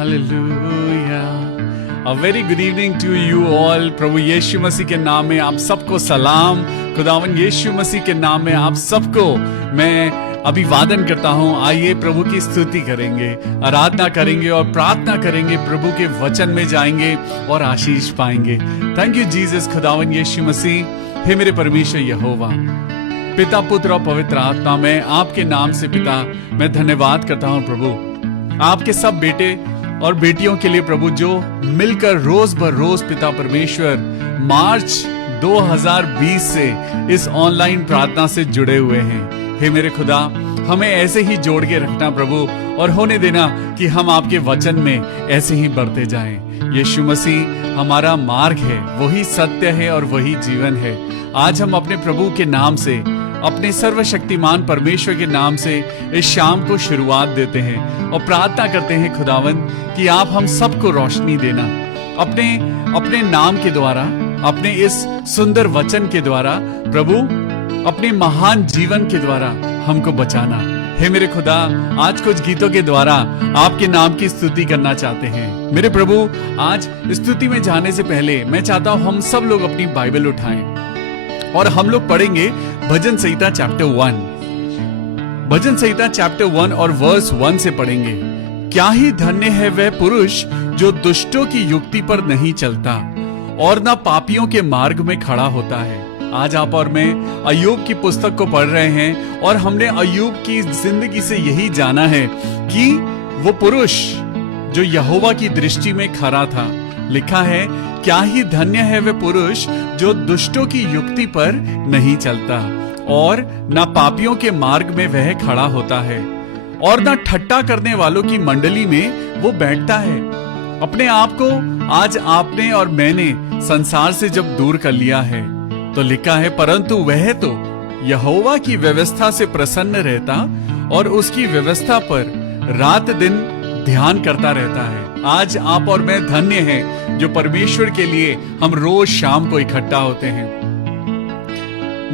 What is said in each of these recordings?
Hallelujah. A very good evening to you all। प्रभु यीशु मसीह के नाम में आप सबको सलाम। खुदावन यीशु मसीह के नाम में आप सबको मैं अभिवादन करता हूँ। आइए प्रभु की स्तुति करेंगे, आराधना करेंगे और प्रार्थना करेंगे। प्रभु के वचन में जाएंगे और आशीष पाएंगे। Thank you Jesus. खुदावन यीशु मसीह, हे मेरे परमेश्वर यहोवा, पिता पुत्र और पवित्र आत्मा, मैं आपके नाम से पिता मैं धन्यवाद करता हूँ प्रभु, आपके सब बेटे और बेटियों के लिए प्रभु, जो मिलकर रोज बर रोज पिता परमेश्वर मार्च 2020 से इस ऑनलाइन प्रार्थना से जुड़े हुए हैं। हे मेरे खुदा, हमें ऐसे ही जोड़ के रखना प्रभु, और होने देना कि हम आपके वचन में ऐसे ही बढ़ते जाएं। यीशु मसीह हमारा मार्ग है, वही सत्य है और वही जीवन है। आज हम अपने प्रभु के नाम से, अपने सर्वशक्तिमान परमेश्वर के नाम से इस शाम को शुरुआत देते हैं और प्रार्थना करते हैं खुदावन कि आप हम सबको रोशनी देना, अपने नाम के द्वारा, अपने इस सुंदर वचन के द्वारा प्रभु, अपने महान जीवन के द्वारा हमको बचाना। हे मेरे खुदा, आज कुछ गीतों के द्वारा आपके नाम की स्तुति करना चाहते हैं। मेरे प्रभु, आज स्तुति में जाने से पहले मैं चाहता हूं हम सब लोग अपनी बाइबल उठाएं और हम लोग पढ़ेंगे भजन संहिता चैप्टर 1। भजन संहिता चैप्टर 1 और वर्स 1 से पढ़ेंगे। क्या ही धन्य है वह पुरुष जो दुष्टों की युक्ति पर नहीं चलता और ना पापियों के मार्ग में खड़ा होता है। आज आप और मैं अय्यूब की पुस्तक को पढ़ रहे हैं और हमने अय्यूब की जिंदगी से यही जाना है कि वो पुरुष जो यहोवा की दृष्टि में खरा था। लिखा है, क्या ही धन्य है वह पुरुष जो दुष्टों की युक्ति पर नहीं चलता और ना पापियों के मार्ग में वह खड़ा होता है और ना ठट्टा करने वालों की मंडली में वो बैठता है। अपने आप को आज आपने और मैंने संसार से जब दूर कर लिया है तो लिखा है, परंतु वह तो यहोवा की व्यवस्था से प्रसन्न रहता और उसकी व्यवस्था पर रात दिन ध्यान करता रहता है। आज आप और मैं धन्य हैं जो परमेश्वर के लिए हम रोज शाम को इकट्ठा होते हैं।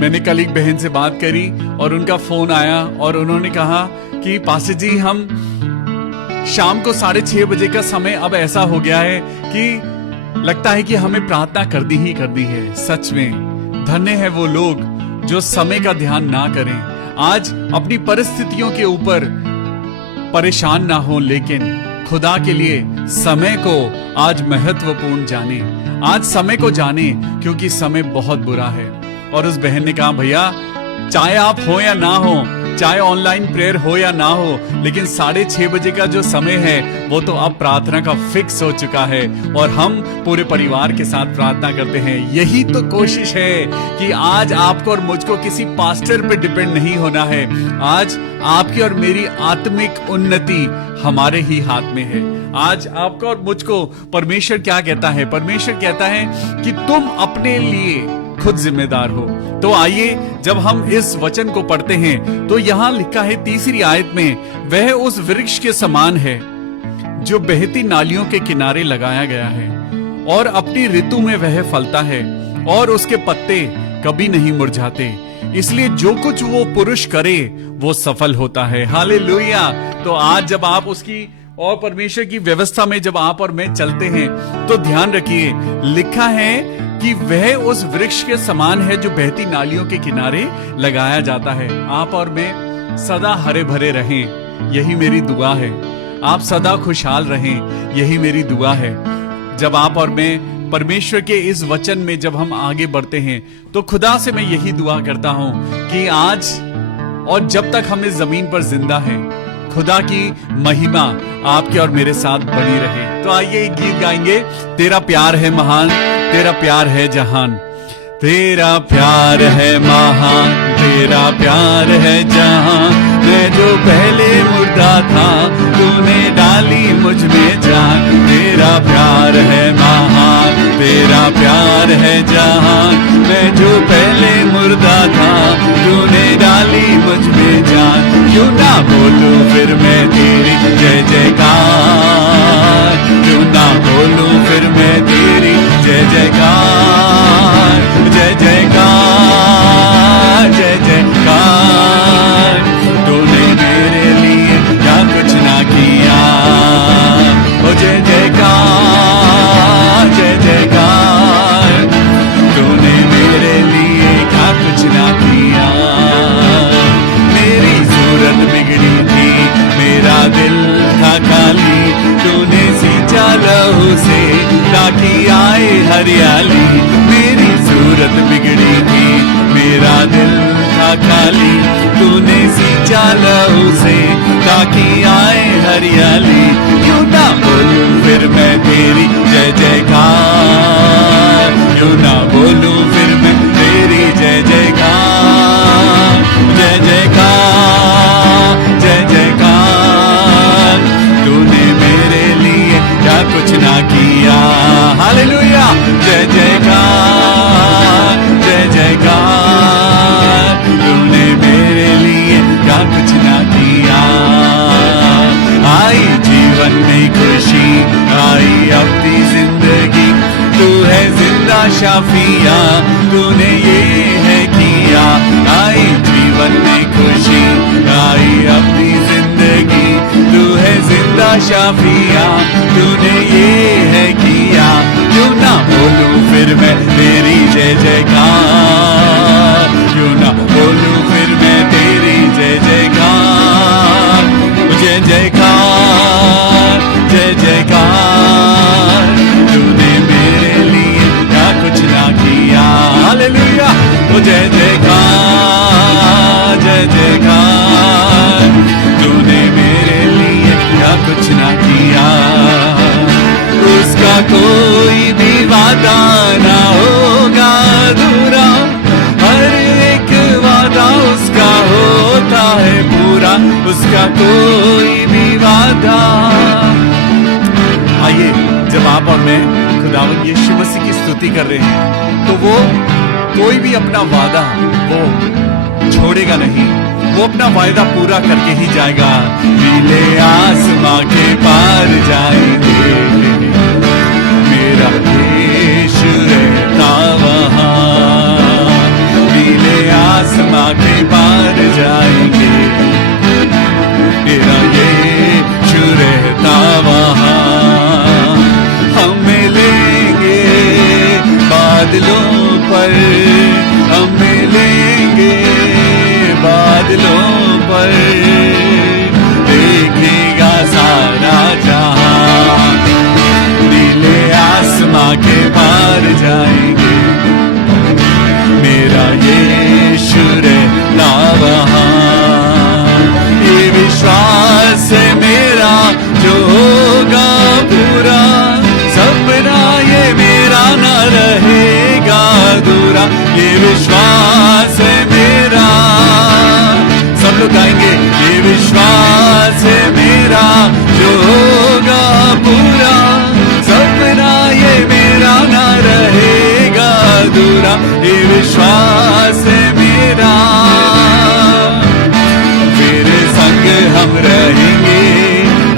मैंने कल एक बहन से बात करी और उनका फोन आया और उन्होंने कहा कि पास्टर जी, हम शाम को 6:30 बजे का समय अब ऐसा हो गया है कि लगता है कि हमें प्रार्थना कर दी है। सच में धन्य है वो लोग जो समय का ध्यान ना करें, आज अपनी परिस्थितियों के ऊपर परेशान ना हो, लेकिन खुदा के लिए समय को आज महत्वपूर्ण जाने, आज समय को जाने, क्योंकि समय बहुत बुरा है। और उस बहन ने कहा, भैया चाहे आप हो या ना हो, चाहे ऑनलाइन प्रेयर हो या ना हो, लेकिन 6:30 बजे का जो समय है वो तो अब प्रार्थना का फिक्स हो चुका है और हम पूरे परिवार के साथ प्रार्थना करते हैं। यही तो कोशिश है कि आज आपको और मुझको किसी पास्टर पे डिपेंड नहीं होना है। आज आपकी और मेरी आत्मिक उन्नति हमारे ही हाथ में है। आज आपको और मुझको परमेश्वर क्या कहता है? परमेश्वर कहता है कि तुम अपने लिए खुद जिम्मेदार हो। तो आइए, जब हम इस वचन को पढ़ते हैं तो यहां लिखा है 3री आयत में, वह उस वृक्ष के समान है जो बहती नालियों के किनारे लगाया गया है और अपनी ऋतु में वह फलता है और उसके पत्ते कभी नहीं मुरझाते, इसलिए जो कुछ वो पुरुष करे वो सफल होता है। हालेलुया। तो आज जब आप उसकी और परमेश्वर की व्यवस्था में जब आप और मैं चलते हैं तो ध्यान रखिए, लिखा है कि वह उस वृक्ष के समान है जो बहती नालियों के किनारे लगाया जाता है। आप और मैं सदा हरे भरे रहें, यही मेरी दुआ है। आप सदा खुशहाल रहें, यही मेरी दुआ है। जब आप और मैं परमेश्वर के इस वचन में जब हम आगे बढ़ते हैं तो खुदा से मैं यही दुआ करता हूं कि आज और जब तक हम इस जमीन पर जिंदा हैं, खुदा की महिमा आपके और मेरे साथ बनी रहे। तो आइए एक गीत गाएंगे, तेरा प्यार है महान, तेरा प्यार है जहान, तेरा प्यार है महान, तेरा प्यार है जहान, मैं जो पहले मुर्दा था तूने डाली मुझ में जान, तेरा प्यार है महान, तेरा प्यार है जहान, मैं जो पहले मुर्दा था तूने डाली मुझ में जान, क्यों ना बोलूं फिर मैं तेरी जय जयकार, क्यों ना बोलूं फिर मैं तेरी जय जयकार, जय जयकार, जय जयकार। तूने मेरे लिए क्या कुछ ना किया, ओ हरियाली, मेरी सूरत बिगड़ी थी, मेरा दिल था खाली, तूने सींचा लहू से ताकि आए हरियाली। क्यों ना बोलूं फिर मैं तेरी जय जयकार, क्यों ना बोलूं फिर मैं तेरी जय जयकार, जय जयकार, जय जयकार। तूने मेरे लिए क्या कुछ ना किया, हालेलुया। जय जयकार, जय जयकार। तूने मेरे लिए क्या कुछ ना किया। आई जीवन में खुशी, आई अपनी जिंदगी, तू है जिंदा शाफिया, तूने ये है किया। आई जीवन में खुशी, आई अपनी जिंदगी, तू है जिंदा शाफिया, तूने ये है किया। क्यों ना बोलूं फिर मैं तेरी जय जयकार, क्यों ना बोलूं फिर मैं तेरी जय जयकार, जय जयकार, जय जयकार। तूने मेरे लिए क्या कुछ ना किया, हालेलुया। ओ जय जयकार, जय जयकार। तूने मेरे लिए क्या कुछ ना किया। उसका कोई भी वादा ना होगा अधूरा, हर एक वादा उसका होता है पूरा, उसका कोई भी वादा। आइए, जब आप और मैं खुदावंद यीशु मसीह की स्तुति कर रहे हैं तो वो कोई भी अपना वादा वो छोड़ेगा नहीं, वो अपना वायदा पूरा करके ही जाएगा। नीले आसमां के पार जाएंगे, मेरा यीशु रहता वहां। नीले आसमां के पार जाएंगे, मेरा यीशु रहता वहां। हम मिलेंगे बादलों पर, हम मिलेंगे बादलों पर, देखेगा सारा जहां। नीले आसमां के पार जाएंगे, मेरा यीशु रहता वहां। ये विश्वास है मेरा जो होगा पूरा, सपना ये मेरा न रहेगा अधूरा। ये विश्वास है मेरा, सब लोग गाएंगे। ये विश्वास है मेरा जो होगा पूरा, सपना ये मेरा न रहेगा अधूरा। ये विश्वास है मेरा, तेरे संग हम रहेंगे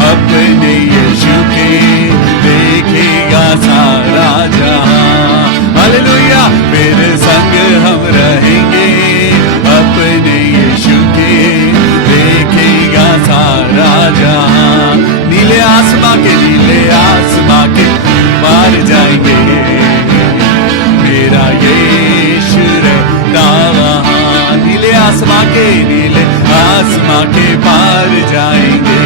अपने यीशु के, देखेगा सारा जहां, हालेलुया। तेरे संग हम रहेंगे अपने यीशु के, देखेगा सारा जहां। नीले आसमां के, नीले आसमां के पार जाएंगे, मेरा यीशु रहता वहां। नीले आसमां के, नीले आसमां के पार जाएंगे,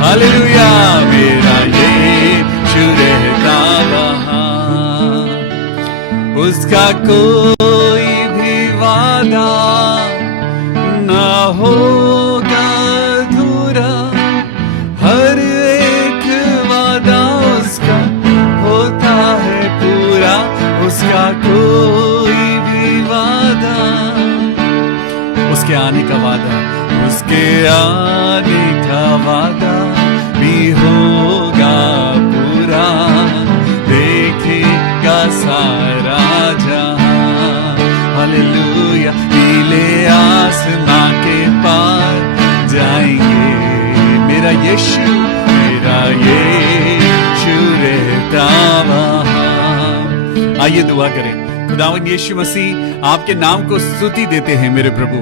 हालेलुया। मेरा यीशु रहता वहां। उसका कोई भी वादा ना होगा अधूरा, हर एक वादा उसका होता है पूरा, उसका कोई भी वादा। उसके आने का वादा, उसके आने का वादा भी होगा पूरा, देखेगा सारा जहां, हालेलुया। नीले आसमां के पार जाएंगे, मेरा यीशु रहता वहां। आइए दुआ करें। खुदावंद यीशु मसीह, आपके नाम को स्तुति देते हैं मेरे प्रभु।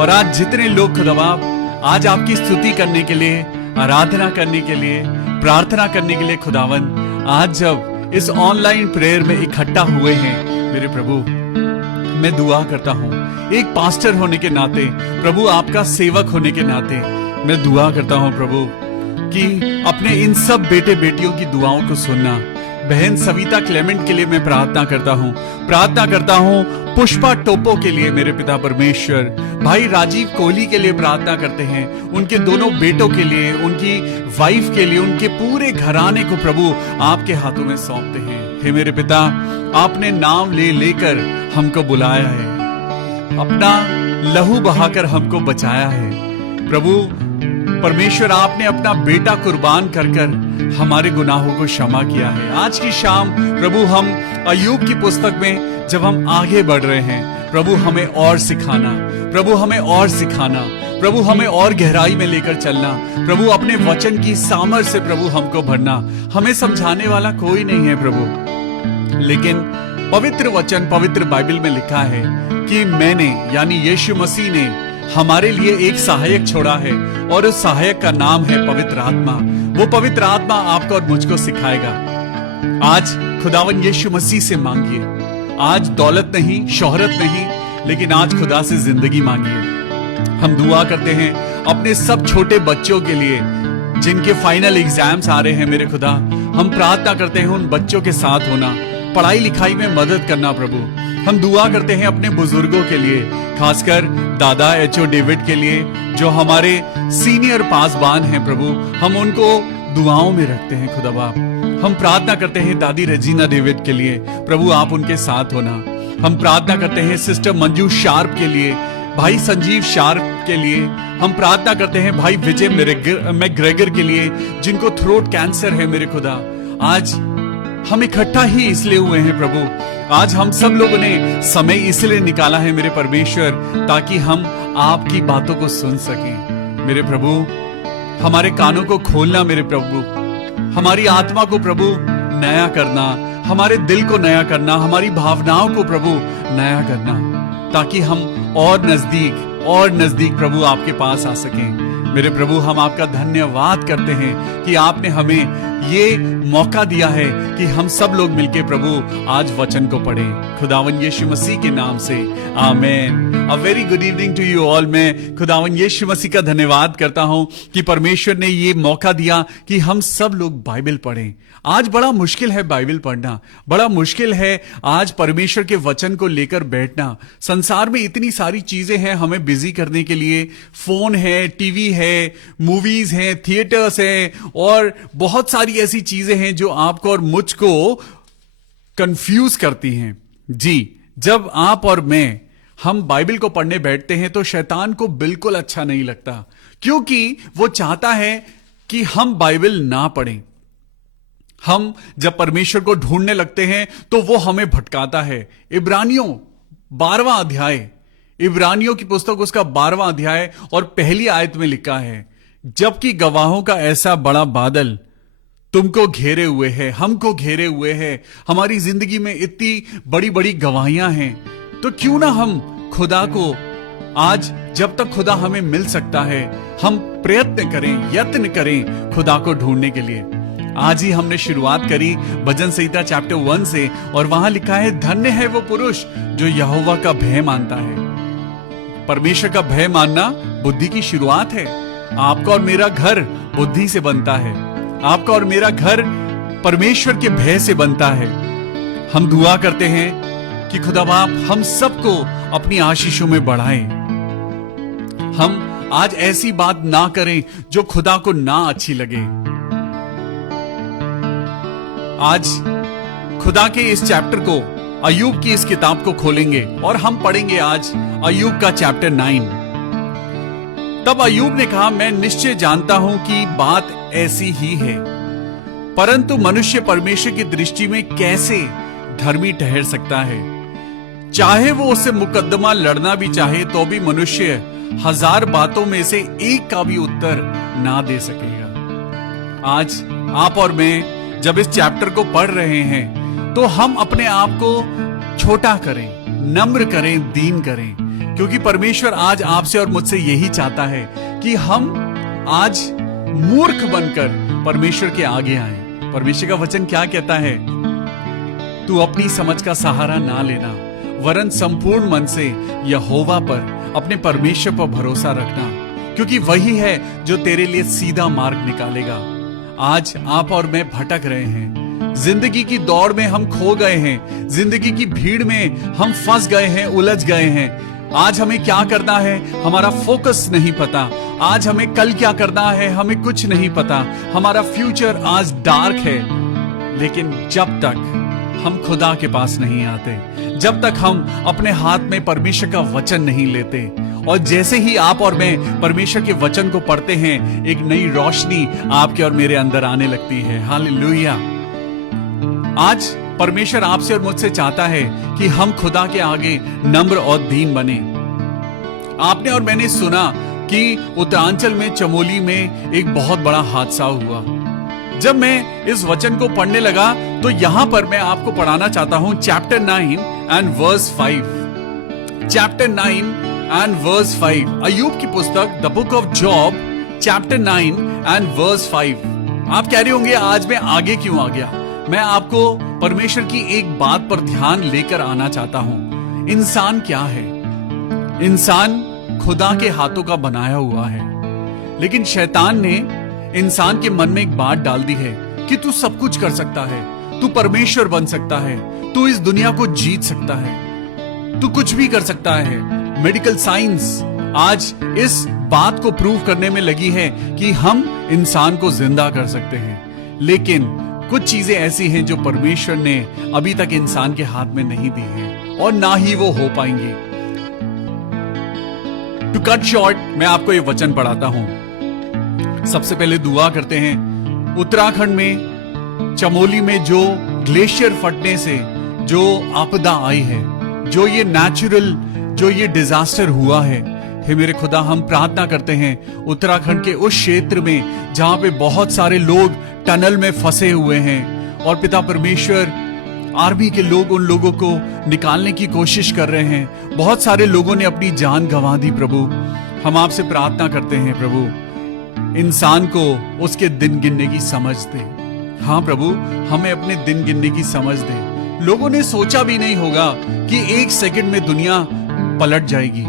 और आज जितने लोग खुदावंद आज आपकी स्तुति करने के लिए, आराधना करने के लिए, प्रार्थना करने के लिए खुदावंद आज जब इस ऑनलाइन प्रेयर में इकट्ठा हुए हैं मेरे प्रभु, मैं दुआ करता हूं एक पास्टर होने के नाते, प्रभु आपका सेवक होने के नाते मैं दुआ करता हूं प्रभु कि अपने इन सब बेटे बेटियों की दुआओं को सुनना, बहन सविता क्लेमेंट के लिए मैं प्रार्थना करता हूँ पुष्पा टोपो के लिए मेरे पिता परमेश्वर, भाई राजीव कोहली के लिए प्रार्थना करते हैं, उनके दोनों बेटों के लिए, उनकी वाइफ के लिए, उनके पूरे घराने को प्रभु आपके हाथों में सौंपते हैं। हे मेरे पिता, आपने नाम लेकर हमको बुलाया है, अपना लहू बहाकर हमको बचाया है। प्रभु परमेश्वर, आपने अपना बेटा कुर्बान कर हमारे गुनाहों को क्षमा किया है। आज की शाम प्रभु हम अय्यूब की पुस्तक में जब हम आगे बढ़ रहे हैं, प्रभु हमें और सिखाना, प्रभु हमें और सिखाना, प्रभु हमें और गहराई में लेकर चलना, प्रभु अपने वचन की सामर्थ्य से प्रभु हमको भरना। हमें समझाने वाला कोई नहीं है प्रभु, लेकिन पवित्र वचन, पवित्र बाइबल में लिखा है कि मैंने यानी यीशु मसीह ने हमारे लिए एक सहायक छोड़ा है और उस सहायक का नाम है पवित्र आत्मा। वो पवित्र आत्मा आपको और मुझको सिखाएगा। आज खुदावन यीशु मसीह से मांगिए। आज दौलत नहीं, शोहरत नहीं, लेकिन आज खुदा से जिंदगी मांगिए। हम दुआ करते हैं अपने सब छोटे बच्चों के लिए जिनके फाइनल एग्जाम्स आ रहे हैं। मेरे खुदा, हम प्रार्थना करते हैं उन बच्चों के साथ होना, पढ़ाई लिखाई में मदद करना। प्रभु हम दुआ करते हैं अपने बुजुर्गों के लिए, खासकर दादा एचओ डेविड के लिए जो हमारे सीनियर पासबान हैं। प्रभु हम उनको दुआओं में रखते हैं। खुदा बाप, हम प्रार्थना करते हैं दादी रेजिना डेविड के लिए, प्रभु आप उनके साथ होना। हम प्रार्थना करते हैं सिस्टर मंजू शार्प के लिए, भाई संजीव शार्प के लिए। हम प्रार्थना करते हैं भाई विजय मैकग्रेगर के लिए जिनको थ्रोट कैंसर है। मेरे खुदा, आज हम इकट्ठा ही इसलिए हुए हैं प्रभु, आज हम सब लोगों ने समय इसलिए निकाला है मेरे परमेश्वर, ताकि हम आपकी बातों को सुन सकें। मेरे प्रभु, हमारे कानों को खोलना मेरे प्रभु, हमारी आत्मा को प्रभु नया करना, हमारे दिल को नया करना, हमारी भावनाओं को प्रभु नया करना, ताकि हम और नजदीक प्रभु आपके पास आ सकें। मेरे प्रभु, हम आपका धन्यवाद करते हैं कि आपने हमें ये मौका दिया है कि हम सब लोग मिलके प्रभु आज वचन को पढ़ें। खुदावन यीशु मसीह के नाम से आमीन। A very good evening to you all. मैं खुदावन यीशु मसीह का धन्यवाद करता हूं कि परमेश्वर ने ये मौका दिया कि हम सब लोग बाइबल पढ़ें। आज बड़ा मुश्किल है बाइबल पढ़ना, बड़ा मुश्किल है आज परमेश्वर के वचन को लेकर बैठना। संसार में इतनी सारी चीजें हैं हमें बिजी करने के लिए, फोन है, टीवी है, मूवीज हैं, थिएटर्स हैं और बहुत सारी ऐसी चीजें हैं जो आपको और मुझको कंफ्यूज करती हैं। जी, जब आप और मैं हम बाइबल को पढ़ने बैठते हैं तो शैतान को बिल्कुल अच्छा नहीं लगता, क्योंकि वो चाहता है कि हम बाइबल ना पढ़ें। हम जब परमेश्वर को ढूंढने लगते हैं तो वो हमें भटकाता है। इब्रानियों 12वां अध्याय, इब्रानियों की पुस्तक उसका 12वां अध्याय और पहली आयत में लिखा है, जबकि गवाहों का ऐसा बड़ा बादल तुमको घेरे हुए है, हमको घेरे हुए है, हमारी जिंदगी में इतनी बड़ी बड़ी गवाहियां हैं, तो क्यों ना हम खुदा को आज जब तक खुदा हमें मिल सकता है हम प्रयत्न करें, यत्न करें खुदा को ढूंढने के लिए। आज ही हमने शुरुआत करी भजन संहिता चैप्टर 1 से और वहां लिखा है, धन्य है वो पुरुष जो यहोवा का भय मानता है। परमेश्वर का भय मानना बुद्धि की शुरुआत है। आपका और मेरा घर बुद्धि से बनता है, आपका और मेरा घर परमेश्वर के भय से बनता है। हम दुआ करते हैं कि खुदा बाप हम सबको अपनी आशीषों में बढ़ाएं। हम आज ऐसी बात ना करें जो खुदा को ना अच्छी लगे। आज खुदा के इस चैप्टर को, अय्यूब की इस किताब को खोलेंगे और हम पढ़ेंगे आज अय्यूब का चैप्टर 9। तब अय्यूब ने कहा, मैं निश्चय जानता हूं कि बात ऐसी ही है, परंतु मनुष्य परमेश्वर की दृष्टि में कैसे धर्मी ठहर सकता है? चाहे वो उससे मुकदमा लड़ना भी चाहे तो भी मनुष्य 1000 बातों में से एक का भी उत्तर ना दे सकेगा। आज आप और मैं जब इस चैप्टर को पढ़ रहे हैं तो हम अपने आप को छोटा करें, नम्र करें, दीन करें, क्योंकि परमेश्वर आज आपसे और मुझसे यही चाहता है कि हम आज मूर्ख बनकर परमेश्वर के आगे आएं। परमेश्वर का वचन क्या कहता है? तू अपनी समझ का सहारा ना लेना, वरन संपूर्ण मन से यहोवा पर, अपने परमेश्वर पर भरोसा रखना, क्योंकि वही है जो तेरे लिए सीधा मार्ग निकालेगा। आज आप और मैं भटक रहे हैं, जिंदगी की दौड़ में हम खो गए हैं, जिंदगी की भीड़ में हम फंस गए हैं, उलझ गए हैं। आज हमें क्या करना है हमारा फोकस नहीं पता, आज हमें कल क्या करना है हमें कुछ नहीं पता, हमारा फ्यूचर आज डार्क है। लेकिन जब तक हम खुदा के पास नहीं आते, जब तक हम अपने हाथ में परमेश्वर का वचन नहीं लेते, और जैसे ही आप और मैं परमेश्वर के वचन को पढ़ते हैं, एक नई रोशनी आपके और मेरे अंदर आने लगती है। हालेलुया। आज परमेश्वर आपसे और मुझसे चाहता है कि हम खुदा के आगे नम्र और दीन बने। आपने और मैंने सुना कि उत्तरांचल में चमोली में एक बहुत बड़ा हादसा हुआ। जब मैं इस वचन को पढ़ने लगा तो यहां पर मैं आपको पढ़ाना चाहता हूं chapter 9 and verse 5। Chapter 9 and verse 5, Ayyub की पुस्तक the book of Job chapter 9 and verse 5। आप कह रहे होंगे आज मैं आगे क्यों आ गया? मैं आपको परमेश्वर की एक बात पर ध्यान लेकर आना चाहता हूं। इंसान क्या है? इंसान खुदा के हाथों का बनाया हुआ है, लेकिन शैतान ने इंसान के मन में एक बात डाल दी है कि तू सब कुछ कर सकता है, तू परमेश्वर बन सकता है, तू इस दुनिया को जीत सकता है, तू कुछ भी कर सकता है। मेडिकल साइंस आज इस बात को प्रूव करने में लगी है कि हम इंसान को जिंदा कर सकते हैं, लेकिन कुछ चीजें ऐसी हैं जो परमेश्वर ने अभी तक इंसान के हाथ में नहीं दी है और ना ही वो हो पाएंगी। टू कट शॉर्ट, मैं आपको ये वचन पढ़ाता हूं। सबसे पहले दुआ करते हैं। उत्तराखंड में चमोली में जो ग्लेशियर फटने से जो आपदा आई है, जो ये नेचुरल जो ये डिजास्टर हुआ है, हे मेरे खुदा, हम प्रार्थना करते हैं उत्तराखंड के उस क्षेत्र में जहां पे बहुत सारे लोग टनल में फंसे हुए हैं और पिता परमेश्वर आर्मी के लोग उन लोगों को निकालने की कोशिश कर रहे हैं। बहुत सारे लोगों ने अपनी जान गंवा दी। प्रभु, हम आपसे प्रार्थना करते हैं प्रभु, इंसान को उसके दिन गिनने की समझ दे। हाँ प्रभु, हमें अपने दिन गिनने की समझ दे। लोगों ने सोचा भी नहीं होगा कि 1 सेकंड में दुनिया पलट जाएगी।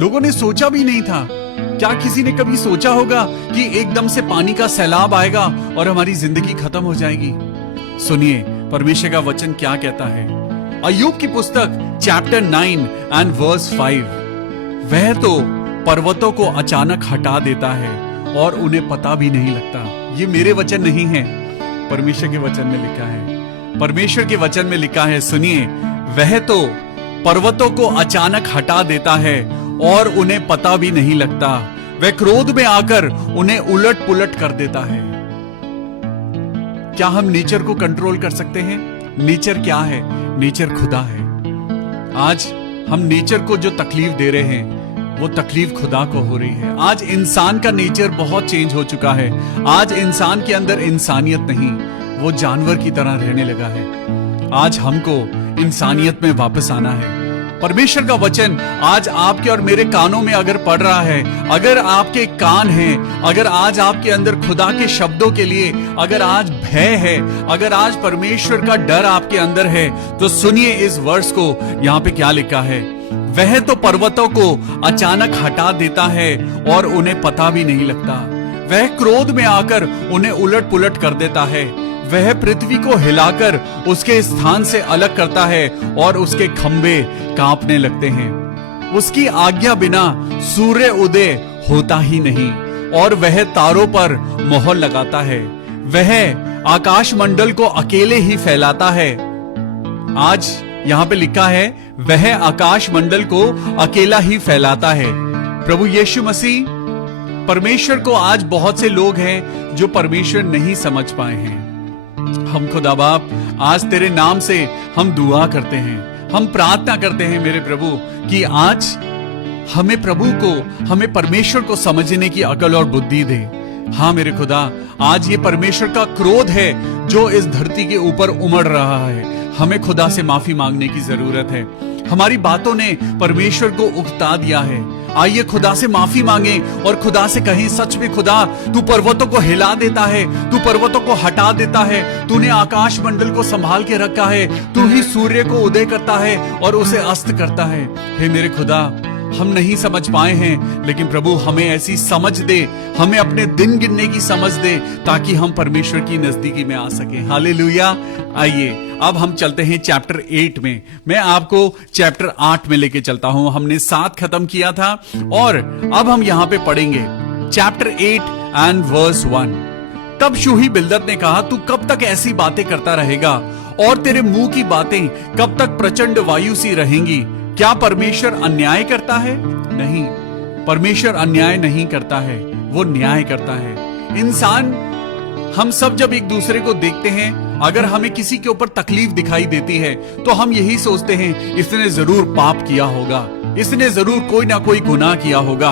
लोगों ने सोचा भी नहीं था। क्या किसी ने कभी सोचा होगा कि एकदम से पानी का सैलाब आएगा और हमारी जिंदगी खत्म हो जाएगी? सुनिए परमेश्वर का वचन क्या कहता है। अय्यूब की पुस्तक चैप्टर 9 एंड वर्स 5, वह तो पर्वतों को अचानक हटा देता है और उन्हें पता भी नहीं लगता। ये मेरे वचन नहीं है, परमेश्वर के वचन में लिखा है। परमेश्वर के वचन में लिखा है, सुनिए, वह तो पर्वतों को अचानक हटा देता है और उन्हें पता भी नहीं लगता। वह क्रोध में आकर उन्हें उलट पुलट कर देता है। क्या हम नेचर को कंट्रोल कर सकते हैं? नेचर क्या है? नेचर खुदा है। आज हम नेचर को जो तकलीफ दे रहे हैं वो तकलीफ खुदा को हो रही है। आज इंसान का नेचर बहुत चेंज हो चुका है। आज इंसान के अंदर इंसानियत नहीं, वो जानवर की तरह रहने लगा है। आज हमको इंसानियत में वापस आना है। परमेश्वर का वचन आज आपके और मेरे कानों में अगर पड़ रहा है, अगर आपके कान हैं, अगर आज आपके अंदर खुदा के शब्दों के लिए अगर आज भय है, अगर आज परमेश्वर का डर आपके अंदर है, तो सुनिए इस वर्स को। यहाँ पे क्या लिखा है? वह तो पर्वतों को अचानक हटा देता है और उन्हें पता भी नहीं लगता। वह क्रोध में आकर उन्हें उलट पुलट कर देता है। वह पृथ्वी को हिलाकर उसके स्थान से अलग करता है और उसके खंभे कांपने लगते हैं। उसकी आज्ञा बिना सूर्य उदय होता ही नहीं और वह तारों पर मोहर लगाता है। वह आकाश मंडल को अकेले ही फैलाता है। आज यहाँ पे लिखा है, वह आकाश मंडल को अकेला ही फैलाता है। प्रभु यीशु मसीह, परमेश्वर को आज बहुत से लोग हैं जो परमेश्वर नहीं समझ पाए हैं। हम खुदा बाप आज तेरे नाम से हम दुआ करते हैं, हम प्रार्थना करते हैं मेरे प्रभु कि आज हमें प्रभु को, हमें परमेश्वर को समझने की अकल और बुद्धि दे। हाँ मेरे खुदा, आज ये परमेश्वर का क्रोध है जो इस धरती के ऊपर उमड़ रहा है। हमें खुदा से माफी मांगने की जरूरत है। हमारी बातों ने परमेश्वर को उकता दिया है। आइए खुदा से माफी मांगे और खुदा से कहें, सच में खुदा, तू पर्वतों को हिला देता है, तू पर्वतों को हटा देता है, तूने आकाश मंडल को संभाल के रखा है, तू ही सूर्य को उदय करता है और उसे अस्त करता है। हे मेरे खुदा, हम नहीं समझ पाए हैं, लेकिन प्रभु हमें ऐसी समझ दे, हमें अपने दिन गिनने की समझ दे, ताकि हम परमेश्वर की नजदीकी में आ सके। हालेलुया। आइए अब हम चलते हैं चैप्टर 8 में। मैं आपको चैप्टर 8 में लेके चलता हूं। हमने 7 खत्म किया था और अब हम यहां पे पढ़ेंगे चैप्टर 8 एंड वर्स 1। तब शूही बिल्दद ने कहा, तू कब तक ऐसी बातें करता रहेगा और तेरे मुंह की बातें कब तक प्रचंड वायु सी रहेंगी? क्या परमेश्वर अन्याय करता है? नहीं, परमेश्वर अन्याय नहीं करता है, वो न्याय करता है। इंसान, हम सब जब एक दूसरे को देखते हैं, अगर हमें किसी के ऊपर तकलीफ दिखाई देती है तो हम यही सोचते हैं इसने जरूर पाप किया होगा, इसने जरूर कोई ना कोई गुनाह किया होगा।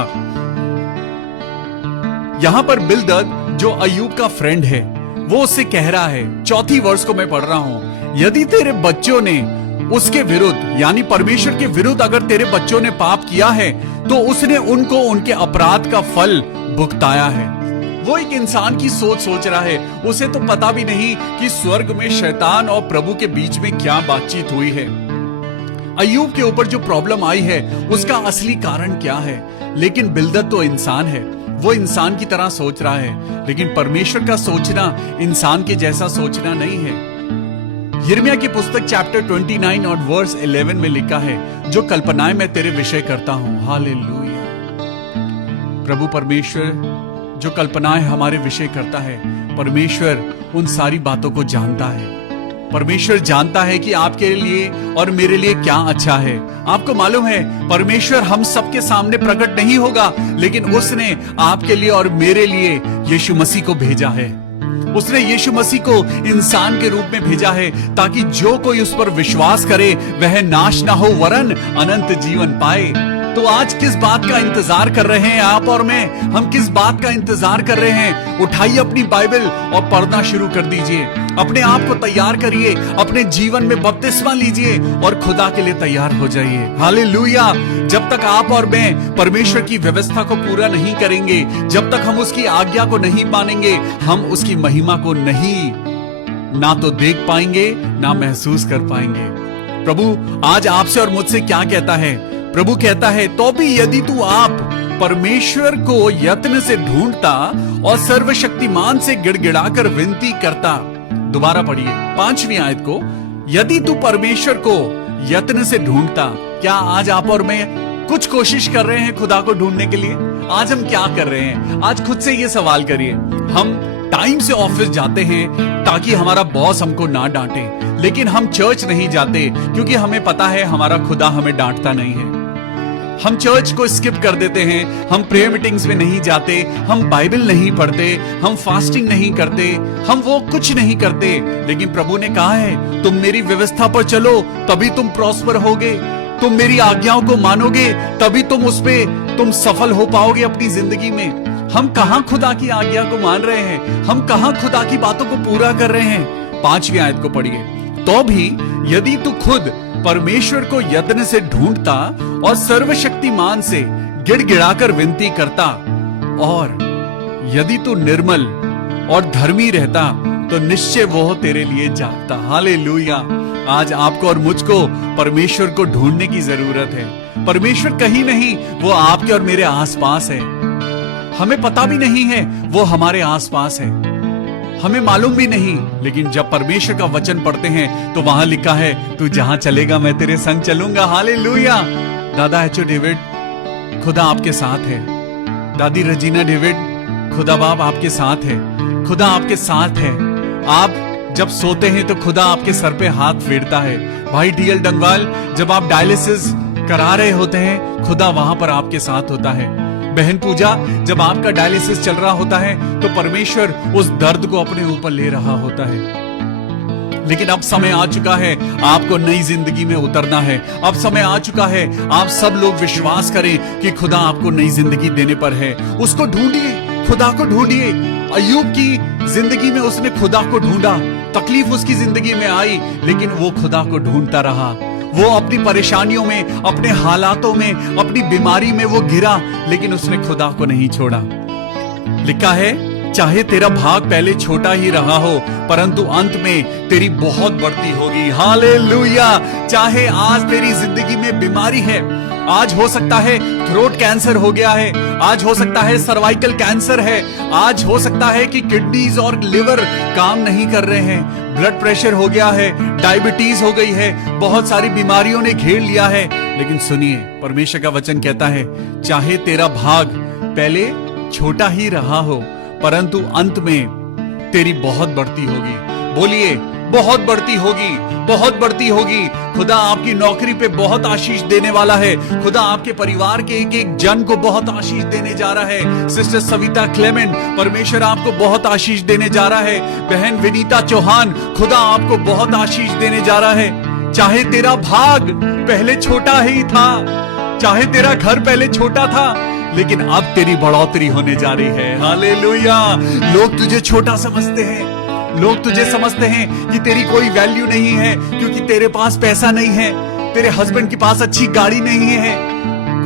यहां पर बिल्दद जो अय्यूब का फ्रेंड है, वो उससे कह रहा है, 4 वर्ष को मैं पढ़ रहा हूं, यदि तेरे बच्चों ने उसके विरुद्ध यानी परमेश्वर के विरुद्ध अगर तेरे बच्चों ने पाप किया है तो उसने उनको उनके अपराध का फल भुगताया है। वो एक इंसान की सोच रहा है, उसे तो पता भी नहीं कि स्वर्ग में शैतान और प्रभु के बीच में क्या बातचीत हुई है। अय्यूब के ऊपर जो प्रॉब्लम आई है उसका असली कारण क्या है। लेकिन बिल्दद तो इंसान है, वो इंसान की तरह सोच रहा है, लेकिन परमेश्वर का सोचना इंसान के जैसा सोचना नहीं है। यिर्मयाह की पुस्तक चैप्टर 29 और वर्स 11 में लिखा है, जो कल्पनाएं मैं तेरे विषय करता हूं। हालेलुया। प्रभु परमेश्वर जो कल्पनाएं हमारे विषय करता है, परमेश्वर उन सारी बातों को जानता है। परमेश्वर जानता है कि आपके लिए और मेरे लिए क्या अच्छा है। आपको मालूम है, परमेश्वर हम सबके सामने प्रकट नहीं होगा, लेकिन उसने आपके लिए और मेरे लिए यीशु मसीह को भेजा है। उसने यीशु मसीह को इंसान के रूप में भेजा है, ताकि जो कोई उस पर विश्वास करे वह नाश ना हो वरन अनंत जीवन पाए। तो आज किस बात का इंतजार कर रहे हैं आप और मैं? हम किस बात का इंतजार कर रहे हैं? उठाइए अपनी बाइबल और पढ़ना शुरू कर दीजिए। अपने आप को तैयार करिए, अपने जीवन में बपतिस्मा लीजिए और खुदा के लिए तैयार हो जाइए। हालेलुया। जब तक आप और मैं परमेश्वर की व्यवस्था को पूरा नहीं करेंगे, जब तक हम उसकी आज्ञा को नहीं मानेंगे, हम उसकी महिमा को नहीं ना तो देख पाएंगे ना महसूस कर पाएंगे। प्रभु आज आपसे और मुझसे क्या कहता है? प्रभु कहता है, तो भी यदि तू आप परमेश्वर को यत्न से ढूंढता और सर्वशक्तिमान से गिड़गिड़ाकर विनती करता। दोबारा पढ़िए 5वीं आयत को, यदि तू परमेश्वर को यत्न से ढूंढता। क्या आज आप और मैं कुछ कोशिश कर रहे हैं खुदा को ढूंढने के लिए? आज हम क्या कर रहे हैं? आज खुद से ये सवाल करिए। हम टाइम से ऑफिस जाते हैं ताकि हमारा बॉस हमको ना डांटे, लेकिन हम चर्च नहीं जाते क्योंकि हमें पता है हमारा खुदा हमें डांटता नहीं है। हम चर्च को स्किप कर देते हैं, हम प्रेयर मीटिंग्स में नहीं जाते, हम बाइबल नहीं पढ़ते, हम फास्टिंग नहीं करते, हम वो कुछ नहीं करते। लेकिन प्रभु ने कहा है, तुम मेरी व्यवस्था पर चलो तभी तुम प्रॉस्पर होगे, तुम मेरी आज्ञाओं को मानोगे तभी तुम उस पे तुम सफल हो पाओगे अपनी जिंदगी में। हम कहां खुदा की आज्ञा को मान रहे हैं? हम कहां खुदा की बातों को पूरा कर रहे हैं? 5वीं आयत को पढ़िए, तो भी यदि तू खुद परमेश्वर को यत्न से ढूंढता और सर्वशक्तिमान से गिड़गिड़ाकर विनती करता, और यदि तू निर्मल और धर्मी रहता तो निश्चय वो तेरे लिए जागता। हालेलुया। आज आपको और मुझको परमेश्वर को ढूंढने की जरूरत है। परमेश्वर कहीं नहीं, वो आपके और मेरे आसपास है। हमें पता भी नहीं है वो हमारे आसपास है, हमें मालूम भी नहीं, लेकिन जब परमेश्वर का वचन पढ़ते हैं तो वहां लिखा है, तू जहां चलेगा मैं तेरे संग चलूंगा। हालेलुया। दादा एचओ डेविड, खुदा आपके साथ है। दादी रजीना डेविड, खुदा बाप आपके साथ है। खुदा आपके साथ है। आप जब सोते हैं तो खुदा आपके सर पे हाथ फेरता है। भाई डीएल डंगवाल, जब आप डायलिसिस करा रहे होते हैं, खुदा वहां पर आपके साथ होता है। बहन पूजा, जब आपका डायलिसिस चल रहा होता है तो परमेश्वर उस दर्द को अपने ऊपर ले रहा होता है। लेकिन अब समय आ चुका है आपको नई जिंदगी में उतरना है। अब समय आ चुका है आप सब लोग विश्वास करें कि खुदा आपको नई जिंदगी देने पर है। उसको ढूंढिए, खुदा को ढूंढिए। अय्यूब की जिंदगी में उसने खुदा को ढूंढा, तकलीफ उसकी जिंदगी में आई, लेकिन वो खुदा को ढूंढता रहा। वो अपनी परेशानियों में, अपने हालातों में, अपनी बीमारी में वो गिरा, लेकिन उसने खुदा को नहीं छोड़ा। लिखा है, चाहे तेरा भाग पहले छोटा ही रहा हो, परंतु अंत में तेरी बहुत बढ़ती होगी। हालेलुया। चाहे आज तेरी जिंदगी में बीमारी है, आज हो सकता है थ्रोट कैंसर हो गया है, आज हो सकता है सर्वाइकल कैंसर है, आज हो सकता है कि किडनीज और लिवर काम नहीं कर रहे हैं, ब्लड प्रेशर हो गया है, डायबिटीज हो गई है, बहुत सारी बीमारियों ने घेर लिया है। लेकिन सुनिए, परमेश्वर का वचन कहता है चाहे तेरा भाग पहले छोटा ही रहा हो, परंतु अंत में तेरी बहुत बढ़ती होगी। बोलिए, बहुत बढ़ती होगी, बहुत बढ़ती होगी। खुदा आपकी नौकरी पे बहुत आशीष देने वाला है। खुदा आपके परिवार के एक एक जन को बहुत आशीष देने जा रहा है। सिस्टर सविता क्लेमेंट, परमेश्वर आपको बहुत आशीष देने जा रहा है। बहन विनीता चौहान, खुदा आपको बहुत आशीष देने जा रहा है। चाहे तेरा भाग पहले छोटा ही था, चाहे तेरा घर पहले छोटा था, लेकिन अब तेरी बढ़ोतरी होने जा रही है। हालेलुया। लोग तुझे छोटा समझते हैं, लोग तुझे समझते हैं कि तेरी कोई वैल्यू नहीं है क्योंकि तेरे पास पैसा नहीं है, तेरे हस्बैंड के पास अच्छी गाड़ी नहीं है।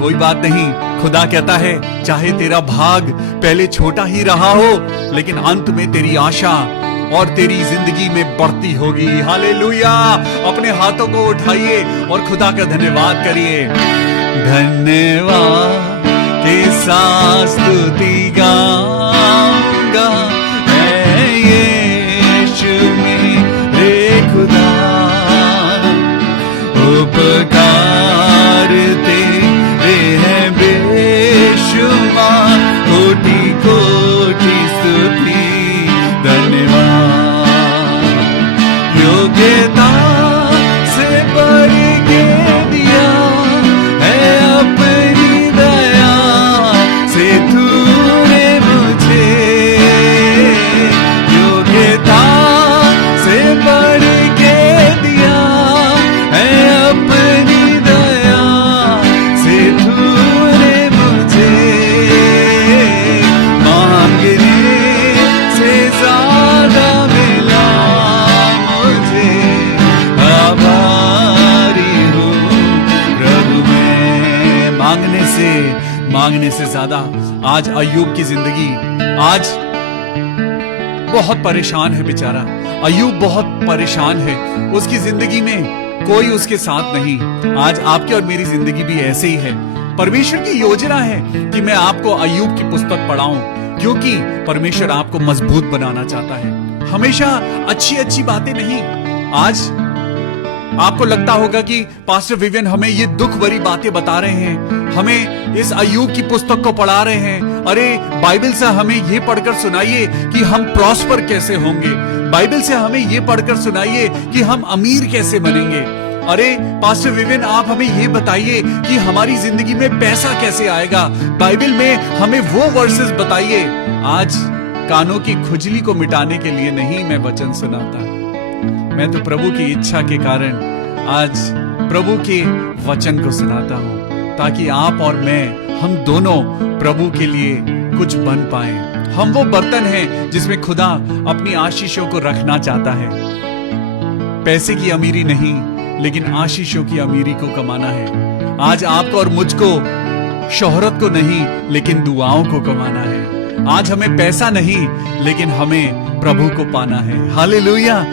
कोई बात नहीं, खुदा कहता है चाहे तेरा भाग पहले छोटा ही रहा हो, लेकिन अंत में तेरी आशा और तेरी जिंदगी में बढ़ती होगी। हालेलुया। अपने हाथों को उठाइए और खुदा का धन्यवाद करिए। धन्यवाद के साथ स्तुति गाऊंगा मैं यीशु मेरे खुदा, उपकार तेरे हैं बेशुमार, कोटि कोटि स्तुति धन्यवाद। योग्यता से बढ़ के दिया है अपनी दया से तूने मुझे, योग्यता से बढ़ के दिया है अपनी दया से तूने मुझे, मांगने से ज्यादा मिला मुझे, आभारी हूँ प्रभु मैं। मांगने से ज्यादा आज अय्यूब की जिंदगी आज बहुत परेशान है बेचारा। अय्यूब बहुत परेशान है, उसकी जिंदगी में कोई उसके साथ नहीं। आज आपकी और मेरी जिंदगी भी ऐसे ही है। परमेश्वर की योजना है कि मैं आपको अय्यूब की पुस्तक पढ़ाऊं, क्योंकि परमेश्वर आपको मजबूत बनाना चाहता है। हमेशा अच्छी अच्छी बातें नहीं। आज आपको लगता होगा कि पास्टर विवियन हमें ये दुख भरी बातें बता रहे हैं, हमें इस अय्यूब की पुस्तक को पढ़ा रहे हैं। अरे बाइबल से हमें ये पढ़कर सुनाइए कि हम प्रॉस्पर कैसे होंगे, बाइबल से हमें ये पढ़कर सुनाइए कि हम अमीर कैसे बनेंगे। अरे पास्टर विवियन आप हमें ये बताइए कि हमारी जिंदगी में पैसा कैसे आएगा, बाइबल में हमें वो वर्सेस बताइए। आज कानों की खुजली को मिटाने के लिए नहीं मैं वचन सुनाता, मैं तो प्रभु की इच्छा के कारण आज प्रभु के वचन को सुनाता हूं, ताकि आप और मैं, हम दोनों प्रभु के लिए कुछ बन पाए। हम वो बर्तन हैं जिसमें खुदा अपनी आशीषों को रखना चाहता है। पैसे की अमीरी नहीं, लेकिन आशीषों की अमीरी को कमाना है। आज आपको और मुझको शोहरत को नहीं, लेकिन दुआओं को कमाना है। आज हमें पैसा नहीं, लेकिन हमें प्रभु को पाना है। हालेलुया।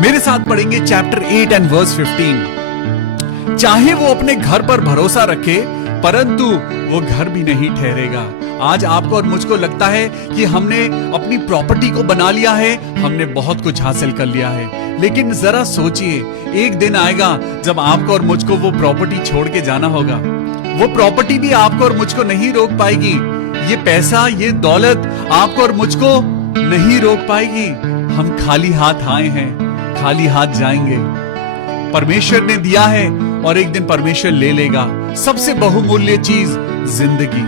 मेरे साथ पढ़ेंगे चैप्टर 8 एंड वर्स 15। चाहे वो अपने घर पर भरोसा रखे, परंतु वो घर भी नहीं ठहरेगा। आज आपको और मुझको लगता है कि हमने अपनी प्रॉपर्टी को बना लिया है, हमने बहुत कुछ हासिल कर लिया है, लेकिन जरा सोचिए, एक दिन आएगा जब आपको और मुझको वो प्रॉपर्टी छोड़ के जाना होगा। वो प्रॉपर्टी भी आपको और मुझको नहीं रोक पाएगी। ये पैसा, ये दौलत आपको और मुझको नहीं रोक पाएगी। हम खाली हाथ आए हैं, खाली हाथ जाएंगे। परमेश्वर ने दिया है और एक दिन परमेश्वर ले लेगा। सबसे बहुमूल्य चीज जिंदगी,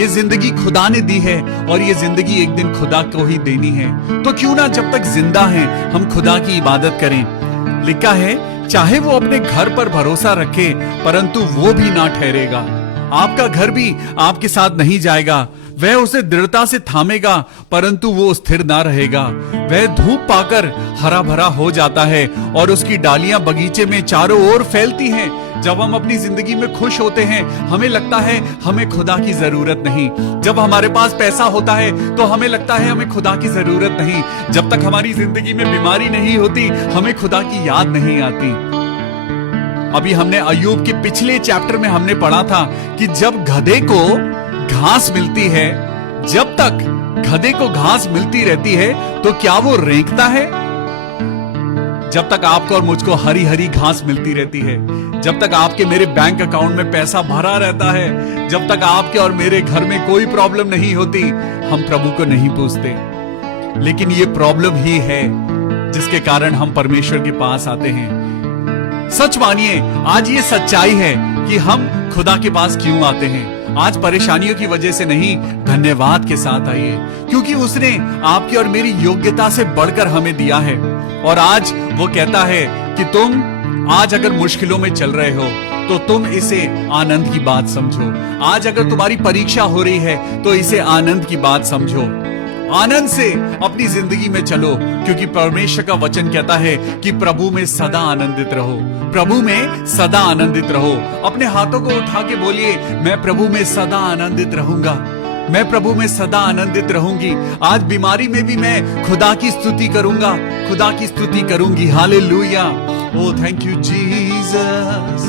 ये जिंदगी खुदा ने दी है और ये जिंदगी एक दिन खुदा को ही देनी है। तो क्यों ना जब तक जिंदा हैं हम खुदा की इबादत करें। लिखा है चाहे वो अपने घर पर भरोसा रखे, परंतु वो भी ना ठहरेगा। आपका घर भी आपके साथ नहीं जाएगा। वह उसे दृढ़ता से थामेगा, परंतु वो स्थिर ना रहेगा। वह धूप पाकर हरा भरा हो जाता है और उसकी डालियां बगीचे में चारों ओर फैलती हैं। जब हम अपनी जिंदगी में खुश होते हैं, हमें लगता है हमें खुदा की जरूरत नहीं। जब हमारे पास पैसा होता है तो हमें लगता है हमें खुदा की जरूरत नहीं। जब तक हमारी जिंदगी में बीमारी नहीं होती, हमें खुदा की याद नहीं आती। अभी हमने अय्यूब के पिछले चैप्टर में हमने पढ़ा था कि जब गधे को घास मिलती है, जब तक गधे को घास मिलती रहती है तो क्या वो रेंकता है? जब तक आपको और मुझको हरी हरी घास मिलती रहती है, जब तक आपके मेरे बैंक अकाउंट में पैसा भरा रहता है, जब तक आपके और मेरे घर में कोई प्रॉब्लम नहीं होती, हम प्रभु को नहीं पूछते। लेकिन ये प्रॉब्लम ही है जिसके कारण हम परमेश्वर के पास आते हैं। सच मानिए, आज ये सच्चाई है कि हम खुदा के पास क्यों आते हैं। आज परेशानियों की वजह से नहीं, धन्यवाद के साथ आइए, क्योंकि उसने आपकी और मेरी योग्यता से बढ़कर हमें दिया है। और आज वो कहता है कि तुम आज अगर मुश्किलों में चल रहे हो तो तुम इसे आनंद की बात समझो। आज अगर तुम्हारी परीक्षा हो रही है तो इसे आनंद की बात समझो। आनंद से अपनी जिंदगी में चलो, क्योंकि परमेश्वर का वचन कहता है कि प्रभु में सदा आनंदित रहो। प्रभु में सदा आनंदित रहो। अपने हाथों को उठा के बोलिए, मैं प्रभु में सदा आनंदित रहूंगा, मैं प्रभु में सदा आनंदित रहूंगी। आज बीमारी में भी मैं खुदा की स्तुति करूंगा, खुदा की स्तुति करूंगी। Hallelujah. Oh thank you Jesus.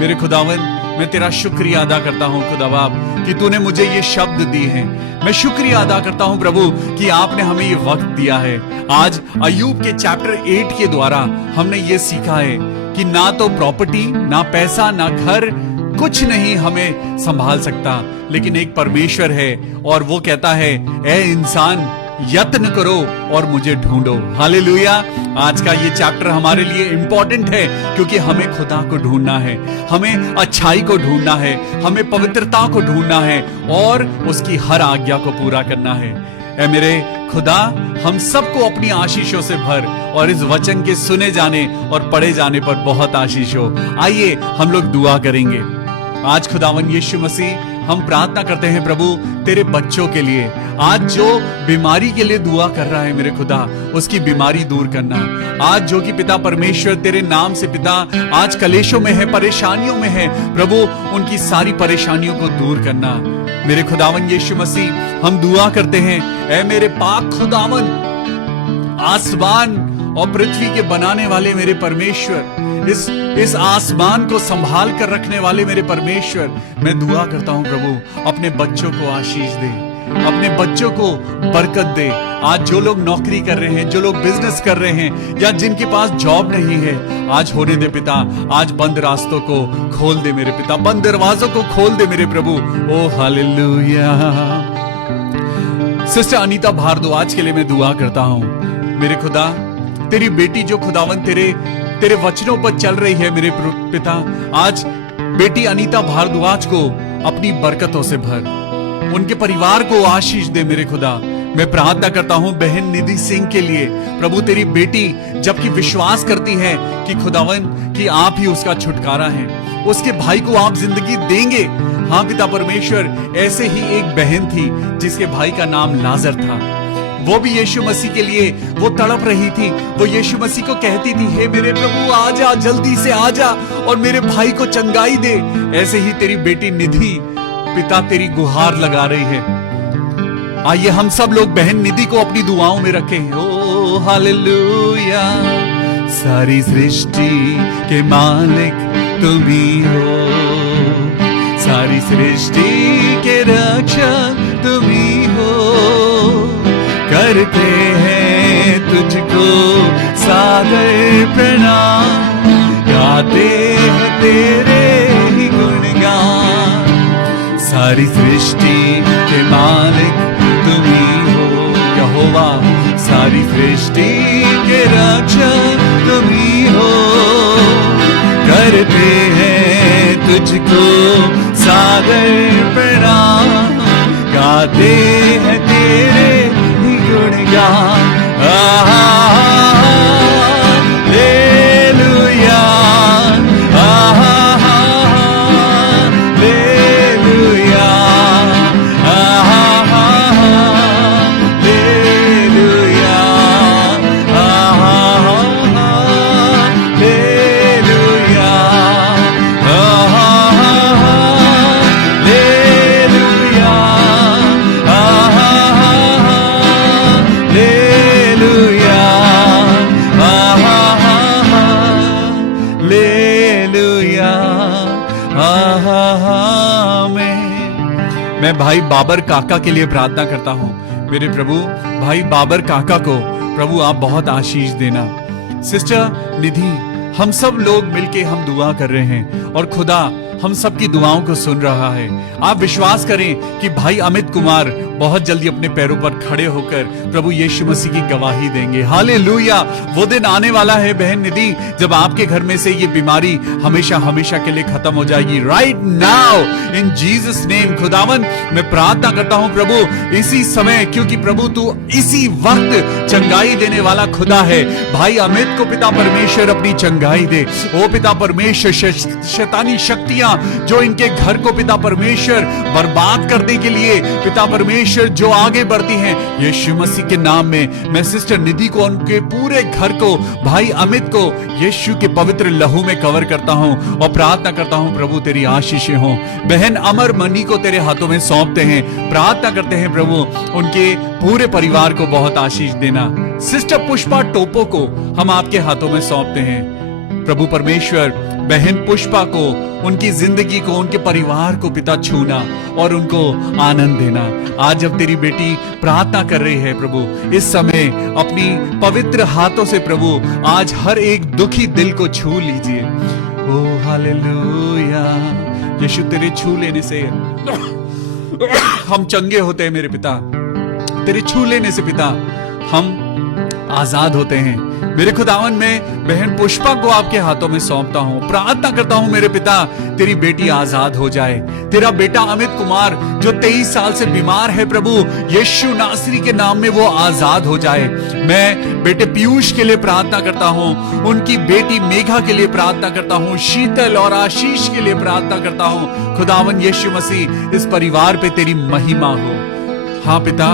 मेरे खुदावन, मैं तेरा शुक्रिया अदा करता हूं खुदा बाप कि तूने मुझे ये शब्द दिए हैं। मैं शुक्रिया अदा करता हूं प्रभु कि आपने हमें ये वक्त दिया है। आज अय्यूब के चैप्टर 8 के द्वारा हमने ये सीखा है कि ना तो प्रॉपर्टी, ना पैसा, ना घर, कुछ नहीं हमें संभाल सकता, लेकिन एक परमेश्वर है और वो कहता है, ए इंसान यत्न करो और मुझे ढूंढो। हालेलुया। आज का ये चैप्टर हमारे लिए इंपॉर्टेंट है क्योंकि हमें खुदा को ढूंढना है, हमें अच्छाई को ढूंढना है, हमें पवित्रता को ढूंढना है और उसकी हर आज्ञा को पूरा करना है। ऐ मेरे खुदा, हम सबको अपनी आशीषों से भर और इस वचन के सुने जाने और पढ़े जाने पर बहुत आशीष हो। आइए हम लोग दुआ करेंगे। आज खुदावन यीशु मसीह, हम प्रार्थना करते हैं प्रभु तेरे बच्चों के लिए। आज जो बीमारी के लिए दुआ कर रहा है मेरे खुदा, उसकी बीमारी दूर करना। आज जो कि पिता परमेश्वर तेरे नाम से पिता आज कलेशों में है, परेशानियों में है, प्रभु उनकी सारी परेशानियों को दूर करना। मेरे खुदावन यीशु मसीह, हम दुआ करते हैं, ऐ मेरे पाक खुदावन, आसमान और पृथ्वी के बनाने वाले मेरे परमेश्वर, इस आसमान को संभाल कर रखने वाले मेरे परमेश्वर, मैं दुआ करता हूं प्रभु अपने बच्चों को आशीष दे, अपने बच्चों को बरकत दे। आज जो लोग नौकरी कर रहे हैं, जो लोग बिजनेस कर रहे हैं या जिनके पास जॉब नहीं है, आज होने दे पिता। आज बंद रास्तों को खोल दे मेरे पिता, बंद दरवाजों को खोल दे मेरे प्रभु। ओ हालेलुया। सिस्टर अनीता भारद्वाज के लिए मैं दुआ करता हूं। मेरे खुदा, तेरी बेटी जो खुदावन तेरे वचनों पर चल रही है मेरे पिता, आज बेटी अनीता भारद्वाज को अपनी बरकतों से भर, उनके परिवार को आशीष दे मेरे खुदा। मैं प्रार्थना करता हूं बहन निधि सिंह के लिए प्रभु, तेरी बेटी जबकि विश्वास करती है कि खुदावन कि आप ही उसका छुटकारा है, उसके भाई को आप जिंदगी देंगे। हाँ पिता परमेश्वर, ऐसे ही एक बहन थी जिसके भाई का नाम लाजर था, वो भी यीशु मसीह के लिए वो तड़प रही थी। वो यीशु मसीह को कहती थी, हे मेरे प्रभु आजा, जल्दी से आजा और मेरे भाई को चंगाई दे। ऐसे ही तेरी बेटी निधि पिता तेरी गुहार लगा रही है। आइए हम सब लोग बहन निधि को अपनी दुआओं में रखें। ओ हालेलुया। सारी सृष्टि के मालिक तुम ही हो, सारी सृष्टि के रक्षक तुम ही हो। करते हैं तुझको सादर प्रणाम, गाते हैं तेरे ही गुणगान। सारी सृष्टि के मालिक तुम ही हो यहोवा, सारी सृष्टि के रक्षक तुम ही हो। करते हैं तुझको सादर प्रणाम, गाते हैं तेरे ही गुणगान। Hallelujah, hallelujah, hallelujah, hallelujah, hallelujah, hallelujah, आमीन। मैं भाई बाबर काका के लिए प्रार्थना करता हूँ। मेरे प्रभु, भाई बाबर काका को प्रभु आप बहुत आशीष देना। सिस्टर निधि, हम सब लोग मिलके हम दुआ कर रहे हैं और खुदा हम सबकी दुआओं को सुन रहा है। आप विश्वास करें कि भाई अमित कुमार बहुत जल्दी अपने पैरों पर खड़े होकर प्रभु यीशु मसीह की गवाही देंगे। हालेलुया। वो दिन आने वाला है बहन निधि, जब आपके घर में से ये बीमारी हमेशा हमेशा के लिए खत्म हो जाएगी। Right now in Jesus name खुदावन मैं प्रार्थना करता हूं प्रभु इसी समय, क्योंकि प्रभु तू इसी वक्त चंगाई देने वाला खुदा है। भाई अमित को पिता परमेश्वर अपनी चंगाई दे। ओ पिता परमेश्वर, शैतानी शक्तियां जो इनके घर को पिता परमेश्वर बर्बाद करने के लिए पिता परमेश्वर जो आगे बढ़ती हैं, यीशु मसीह के नाम में मैं सिस्टर निधि को, उनके पूरे घर को, भाई अमित को यीशु के पवित्र लहू में कवर करता हूं और प्रार्थना करता हूं प्रभु तेरी आशीषें हों। बहन अमर मनी को तेरे हाथों में सौंपते हैं, प्रार्थना करते हैं प्रभु उनके पूरे परिवार को बहुत आशीष देना। सिस्टर पुष्पा टोपो को हम आपके हाथों में सौंपते हैं प्रभु परमेश्वर। बहन पुष्पा को, उनकी जिंदगी को, उनके परिवार को पिता छूना और उनको आनंद देना। आज जब तेरी बेटी प्रार्थना कर रही है प्रभु, इस समय अपनी पवित्र हाथों से प्रभु आज हर एक दुखी दिल को छू लीजिए। ओ हालेलुया। यीशु तेरे छू लेने से हम चंगे होते हैं मेरे पिता। तेरे छू लेने से पिता हम आजाद होते हैं। मेरे खुदावन में बहन पुष्पा को आपके हाथों में सौंपता हूं, प्रार्थना करता हूं मेरे पिता तेरी बेटी आजाद हो जाए। तेरा बेटा अमित कुमार जो 23 साल से बीमार है प्रभु यीशु नासरी के नाम में वो आजाद हो जाए। मैं बेटे पीयूष के लिए प्रार्थना करता हूं, उनकी बेटी मेघा के लिए प्रार्थना करता हूं, शीतल और आशीष के लिए प्रार्थना करता हूं। खुदावन यीशु मसीह इस परिवार पे तेरी महिमा हो। हाँ पिता,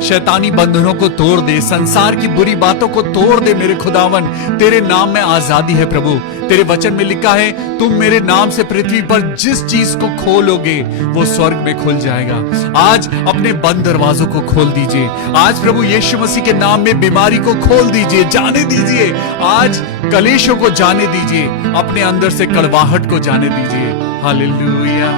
शैतानी बंधनों को तोड़ दे, संसार की बुरी बातों को तोड़ दे मेरे खुदावन। तेरे नाम में आजादी है प्रभु। तेरे वचन में लिखा है तुम मेरे नाम से पृथ्वी पर जिस चीज को खोलोगे वो स्वर्ग में खुल जाएगा। आज अपने बंद दरवाजों को खोल दीजिए। आज प्रभु यीशु मसीह के नाम में बीमारी को खोल दीजिए, जाने दीजिए। आज कलेशों को जाने दीजिए, अपने अंदर से कड़वाहट को जाने दीजिए। हालेलुया।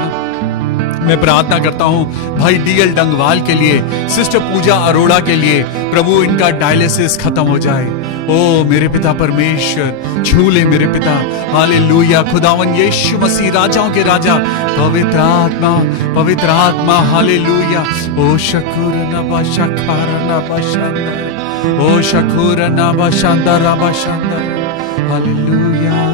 मैं प्रार्थना करता हूं भाई डीएल डंगवाल के लिए, सिस्टर पूजा अरोड़ा के लिए, प्रभु इनका डायलिसिस खत्म हो जाए। ओ मेरे पिता परमेश्वर छू ले मेरे पिता। हालेलुया। खुदावन यीशु मसीह राजाओं के राजा, पवित्र आत्मा हालेलुया। ओ शकूर नबा शखार नबा शांदर, ओ शकूर नबा शांदर नबा शांदर। Hallelujah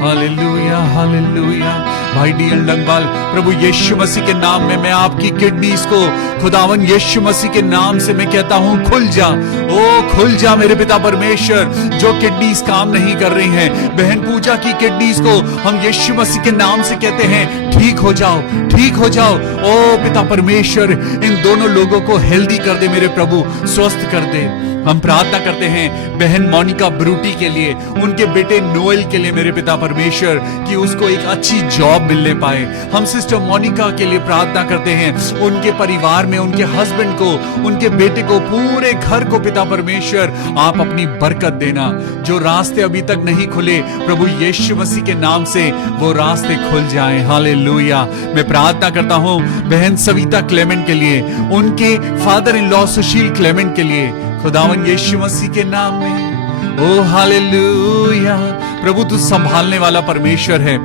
hallelujah hallelujah. भाई डीएल डंगवाल, प्रभु यीशु मसीह के नाम में मैं आपकी किडनीज को खुदावन यीशु मसीह के नाम से मैं कहता हूं खुल जा। ओ खुल जा मेरे पिता परमेश्वर। जो किडनीज काम नहीं कर रही हैं, बहन पूजा की किडनीज को हम यीशु मसीह के नाम से कहते हैं ठीक हो जाओ, ठीक हो जाओ। ओ पिता परमेश्वर इन दोनों लोगों को हेल्दी कर दे मेरे प्रभु, स्वस्थ कर दे। हम प्रार्थना करते हैं बहन मोनिका ब्रूटी के लिए, उनके बेटे नोएल के लिए मेरे पिता परमेश्वर कि उसको एक अच्छी जॉब मिलने पाए। हम सिस्टर मोनिका के लिए प्रार्थना करते हैं, उनके परिवार में उनके हस्बैंड को, उनके बेटे को, पूरे घर को पिता परमेश्वर आप अपनी बरकत देना। जो रास्ते अभी तक नहीं खुले प्रभु यीशु मसीह के नाम से वो रास्ते खुल जाएं। हालेलुया। मैं प्रार्थना करता हूं बहन सविता क्लेमेंट के लिए, उनके father in law Sushil Clement के लिए, खुदावन यीशु मसीह के नाम में। ओ हालेलुया। प्रभु तू संभालने वाला परमेश्वर है।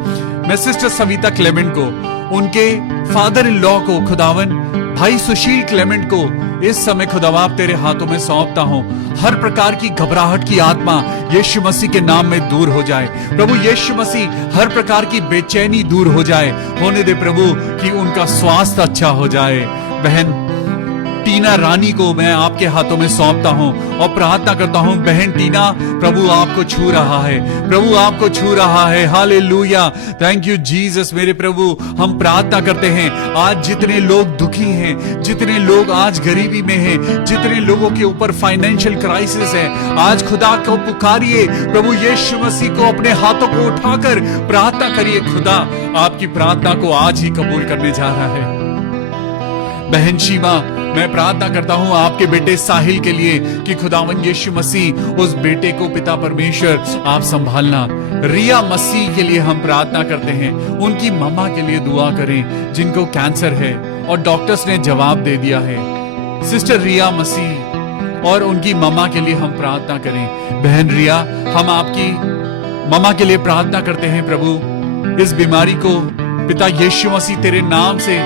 मैं सिस्टर सविता क्लेमेंट को, उनके फादर इन लॉ को, खुदावन भाई सुशील क्लेमेंट को इस समय खुदावा तेरे हाथों में सौंपता हूं। हर प्रकार की घबराहट की आत्मा यीशु मसीह के नाम में दूर हो जाए। प्रभु यीशु मसीह हर प्रकार की बेचैनी दूर हो जाए। होने दे प्रभु कि उनका स्वास्थ्य अच्छा हो जाए। बहन टीना रानी को मैं आपके हाथों में सौंपता हूं और प्रार्थना करता हूं बहन टीना, प्रभु आपको छू रहा है, प्रभु आपको छू रहा है। हालेलुया। Thank you Jesus. मेरे प्रभु हम प्रार्थना करते हैं आज जितने लोग दुखी हैं, जितने लोग आज गरीबी में हैं, जितने लोगों के ऊपर फाइनेंशियल क्राइसिस है, आज खुदा को पुकारिए। प्रभु यीशु मसीह को अपने हाथों को उठाकर प्रार्थना करिए। खुदा आपकी प्रार्थना को आज ही कबूल करने जा रहा है। बहन शीमा मैं प्रार्थना करता हूँ आपके बेटे साहिल के लिए कि खुदावन यीशु मसीह उस बेटे को पिता परमेश्वर आप संभालना। रिया मसीह के लिए हम प्रार्थना करते हैं, उनकी मम्मा के लिए दुआ करें जिनको कैंसर है और डॉक्टर्स ने जवाब दे दिया है। सिस्टर रिया मसीह और उनकी मम्मा के लिए हम प्रार्थना करें। बहन रिया, हम आपकी मम्मा के लिए प्रार्थना करते हैं प्रभु। इस बीमारी को पिता यीशु मसीह तेरे नाम से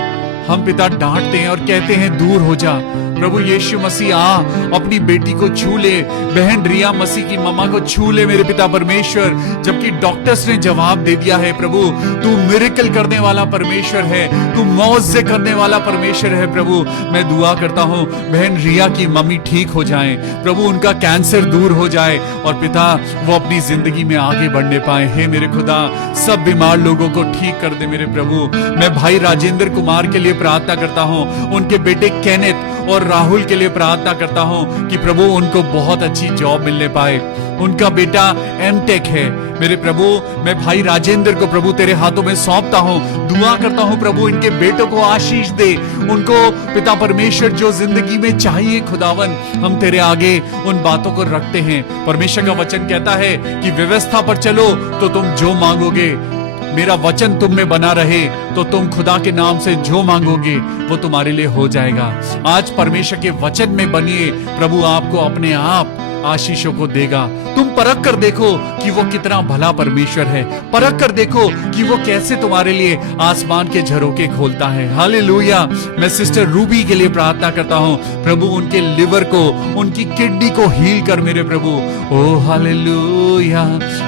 हम पिता डांटते हैं और कहते हैं दूर हो जा। प्रभु यीशु मसीह आ अपनी बेटी को छू ले, बहन रिया मसीह की मम्मा को छू ले मेरे पिता परमेश्वर। जबकि डॉक्टर्स ने जवाब दे दिया है प्रभु, तू मिरेकल करने वाला परमेश्वर है, तू मौजे करने वाला परमेश्वर है प्रभु। मैं दुआ करता हूँ बहन रिया की मम्मी ठीक हो जाए प्रभु, उनका कैंसर दूर हो जाए और पिता वो अपनी जिंदगी में आगे बढ़ने पाए। हे मेरे खुदा, सब बीमार लोगों को ठीक कर दे मेरे प्रभु। मैं भाई राजेंद्र कुमार के लिए प्रार्थना करता हूँ, उनके बेटे केनेथ और राहुल के लिए प्रार्थना करता हूँ कि प्रभु उनको बहुत अच्छी जॉब मिलने पाए। उनका बेटा एमटेक है मेरे प्रभु। मैं भाई राजेंद्र को प्रभु तेरे हाथों में सौंपता हूँ, दुआ करता हूँ प्रभु इनके बेटों को आशीष दे, उनको पिता परमेश्वर जो जिंदगी में चाहिए खुदावन, हम तेरे आगे उन बातों को रखते हैं। परमेश्वर का वचन कहता है कि व्यवस्था पर चलो तो तुम जो मांगोगे, मेरा वचन तुम में बना रहे तो तुम खुदा के नाम से जो मांगोगे वो तुम्हारे लिए हो जाएगा। आज परमेश्वर के वचन में बनिए, प्रभु आपको अपने आप आशीषों को देगा। तुम परख कर देखो कि वो कितना भला परमेश्वर है, परख कर देखो कि वो कैसे तुम्हारे लिए आसमान के झरोके खोलता है। हालेलुया। मैं सिस्टर रूबी के लिए प्रार्थना करता हूँ प्रभु, उनके लिवर को, उनकी किडनी को हील कर मेरे प्रभु। ओ हालेलुया,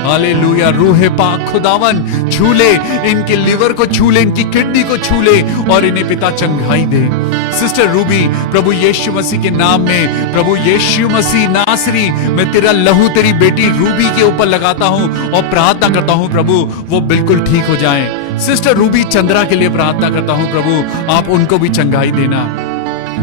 हालेलुया। रूहे पाक खुदावन छू ले, इनके लिवर को छू ले, इनकी किडनी को छू ले और इन्हें पिता चंगाई दे। सिस्टर रूबी, प्रभु यीशु मसीह के नाम में, प्रभु यीशु मसीह नासरी, मैं तेरा लहू तेरी बेटी रूबी के ऊपर लगाता हूं और प्रार्थना करता हूं प्रभु वो बिल्कुल ठीक हो जाएं। सिस्टर रूबी चंद्रा के लिए प्रार्थना करता हूं प्रभु, आप उनको भी चंगाई देना।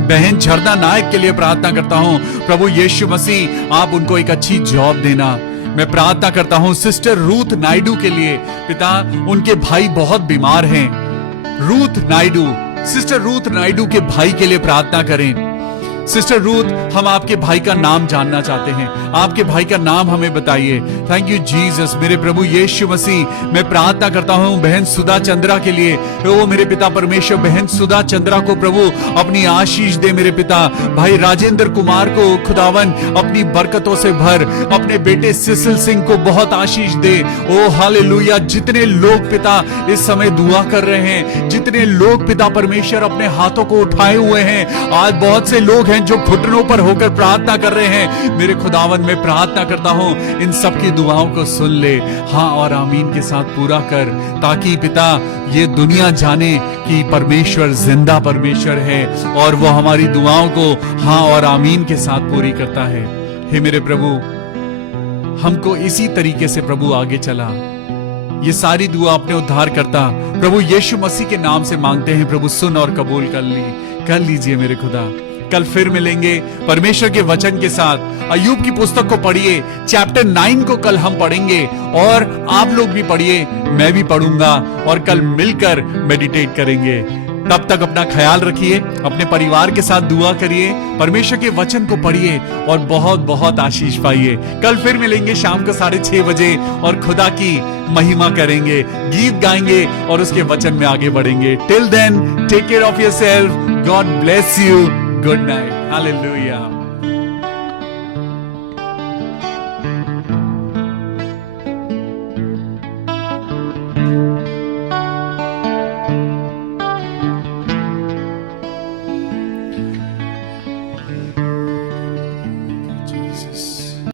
बहन झरना नायक के लिए प्रार्थना करता हूं प्रभु यीशु मसीह, आप उनको एक अच्छी जॉब देना। मैं प्रार्थना करता हूं सिस्टर रूथ नायडू के लिए, पिता उनके भाई बहुत बीमार हैं। Ruth Naidu, sister Ruth Naidu के भाई के लिए प्रार्थना करें। सिस्टर रूथ, हम आपके भाई का नाम जानना चाहते हैं, आपके भाई का नाम हमें बताइए। Thank you Jesus. मेरे प्रभु यीशु मसीह, मैं प्रार्थना करता हूं बहन सुधा चंद्रा के लिए। ओ मेरे पिता परमेश्वर, बहन सुधा चंद्रा को प्रभु अपनी आशीष दे मेरे पिता। भाई राजेंद्र कुमार को खुदावन अपनी बरकतों से भर, अपने बेटे सिसिल सिंह को बहुत आशीष दे। ओ हालेलुया। जितने लोग पिता इस समय दुआ कर रहे हैं, जितने लोग पिता परमेश्वर अपने हाथों को उठाए हुए हैं, आज बहुत से लोग हैं जो घुटनों पर होकर प्रार्थना कर रहे हैं। मेरे खुदावन, मैं प्रार्थना करता हूं इन सब की दुआओं को सुन ले, हाँ और आमीन के साथ पूरा कर, ताकि पिता ये दुनिया जाने कि परमेश्वर जिंदा परमेश्वर है और वो हमारी दुआओं को हाँ और आमीन के साथ पूरी करता है। हे मेरे प्रभु, हमको इसी तरीके से प्रभु आगे चला, ये सारी दुआ अपने उद्धार करता प्रभु यीशु मसीह के नाम से मांगते हैं प्रभु, सुन और कबूल कर लीजिए मेरे खुदा। कल फिर मिलेंगे परमेश्वर के वचन के साथ। अय्यूब की पुस्तक को पढ़िए, चैप्टर 9 को कल हम पढ़ेंगे और आप लोग भी पढ़िए, मैं भी पढ़ूंगा और कल मिलकर मेडिटेट करेंगे। तब तक अपना ख्याल रखिए, अपने परिवार के साथ दुआ करिए, परमेश्वर के वचन को पढ़िए और बहुत बहुत आशीष पाइए। कल फिर मिलेंगे शाम को 6:30 बजे और खुदा की महिमा करेंगे, गीत गाएंगे और उसके वचन में आगे बढ़ेंगे। Till then, take care of yourself, God bless you, good night, hallelujah.